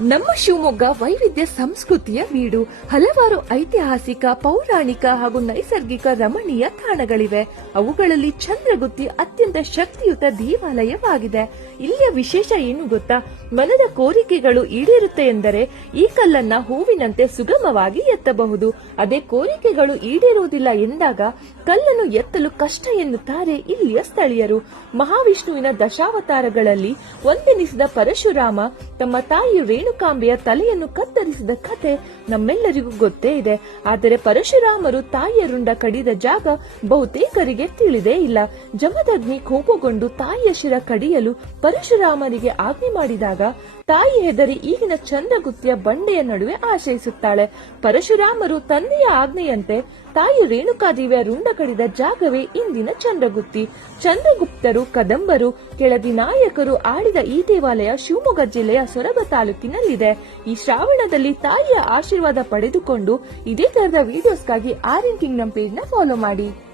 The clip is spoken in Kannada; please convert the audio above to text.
ನಮ್ಮ ಶಿವಮೊಗ್ಗ ವೈವಿಧ್ಯ ಸಂಸ್ಕೃತಿಯ ಬೀಡು. ಹಲವಾರು ಐತಿಹಾಸಿಕ, ಪೌರಾಣಿಕ ಹಾಗೂ ನೈಸರ್ಗಿಕ ರಮಣೀಯ ತಾಣಗಳಿವೆ. ಅವುಗಳಲ್ಲಿ ಚಂದ್ರಗುತ್ತಿ ಅತ್ಯಂತ ಶಕ್ತಿಯುತ ದೇವಾಲಯವಾಗಿದೆ. ಇಲ್ಲಿಯ ವಿಶೇಷ ಏನು ಗೊತ್ತಾ? ಮನದ ಕೋರಿಕೆಗಳು ಈಡೇರುತ್ತೆ ಎಂದರೆ ಈ ಕಲ್ಲನ್ನ ಹೂವಿನಂತೆ ಸುಗಮವಾಗಿ ಎತ್ತಬಹುದು. ಅದೇ ಕೋರಿಕೆಗಳು ಈಡೇರುವುದಿಲ್ಲ ಎಂದಾಗ ಕಲ್ಲನ್ನು ಎತ್ತಲು ಕಷ್ಟ ಎನ್ನುತ್ತಾರೆ ಇಲ್ಲಿಯ ಸ್ಥಳೀಯರು. ಮಹಾವಿಷ್ಣುವಿನ ದಶಾವತಾರಗಳಲ್ಲಿ ಒಂದೆನಿಸಿದ ಪರಶುರಾಮ ತಮ್ಮ ತಾಯಿ ರೇಣುಕಾಂಬೆಯ ತಲೆಯನ್ನು ಕತ್ತರಿಸಿದ ಕಥೆ ನಮ್ಮೆಲ್ಲರಿಗೂ ಗೊತ್ತೇ ಇದೆ. ಆದರೆ ಪರಶುರಾಮರು ತಾಯಿಯ ರುಂಡ ಕಡಿದ ಜಾಗ ಬಹುತೇಕರಿಗೆ ತಿಳಿದೇ ಇಲ್ಲ. ಜಮದಗ್ನಿ ಕೋಪಗೊಂಡು ತಾಯಿಯ ಶಿರ ಕಡಿಯಲು ಪರಶುರಾಮನಿಗೆ ಆಜ್ಞೆ ಮಾಡಿದಾಗ ತಾಯಿ ಹೆದರಿ ಈಗಿನ ಚಂದ್ರಗುತ್ತಿಯ ಬಂಡೆಯ ನಡುವೆ ಆಶ್ರಯಿಸುತ್ತಾಳೆ. ಪರಶುರಾಮರು ತಂದೆಯ ಆಜ್ಞೆಯಂತೆ ತಾಯಿ ರೇಣುಕಾದೇವಿಯ ರುಂಡ ಕಡಿದ ಜಾಗವೇ ಇಂದಿನ ಚಂದ್ರಗುತ್ತಿ. ಚಂದ್ರಗುಪ್ತರು, ಕದಂಬರು, ಕೆಳದಿ ನಾಯಕರು ಆಳಿದ ಈ ದೇವಾಲಯ ಶಿವಮೊಗ್ಗ ಜಿಲ್ಲೆಯ ಸೊರಬ ತಾಲೂಕಿನಲ್ಲಿದೆ. ಈ ಶ್ರಾವಣದಲ್ಲಿ ತಾಯಿಯ ಆಶೀರ್ವಾದ ಪಡೆದುಕೊಂಡು ಇದೇ ತರದ ವಿಡಿಯೋಸ್ಗಾಗಿ ಆರ್ಯನ್ ಕಿಂಗ್ಡಮ್ ಪೇಜ್ ನ ಫಾಲೋ ಮಾಡಿ.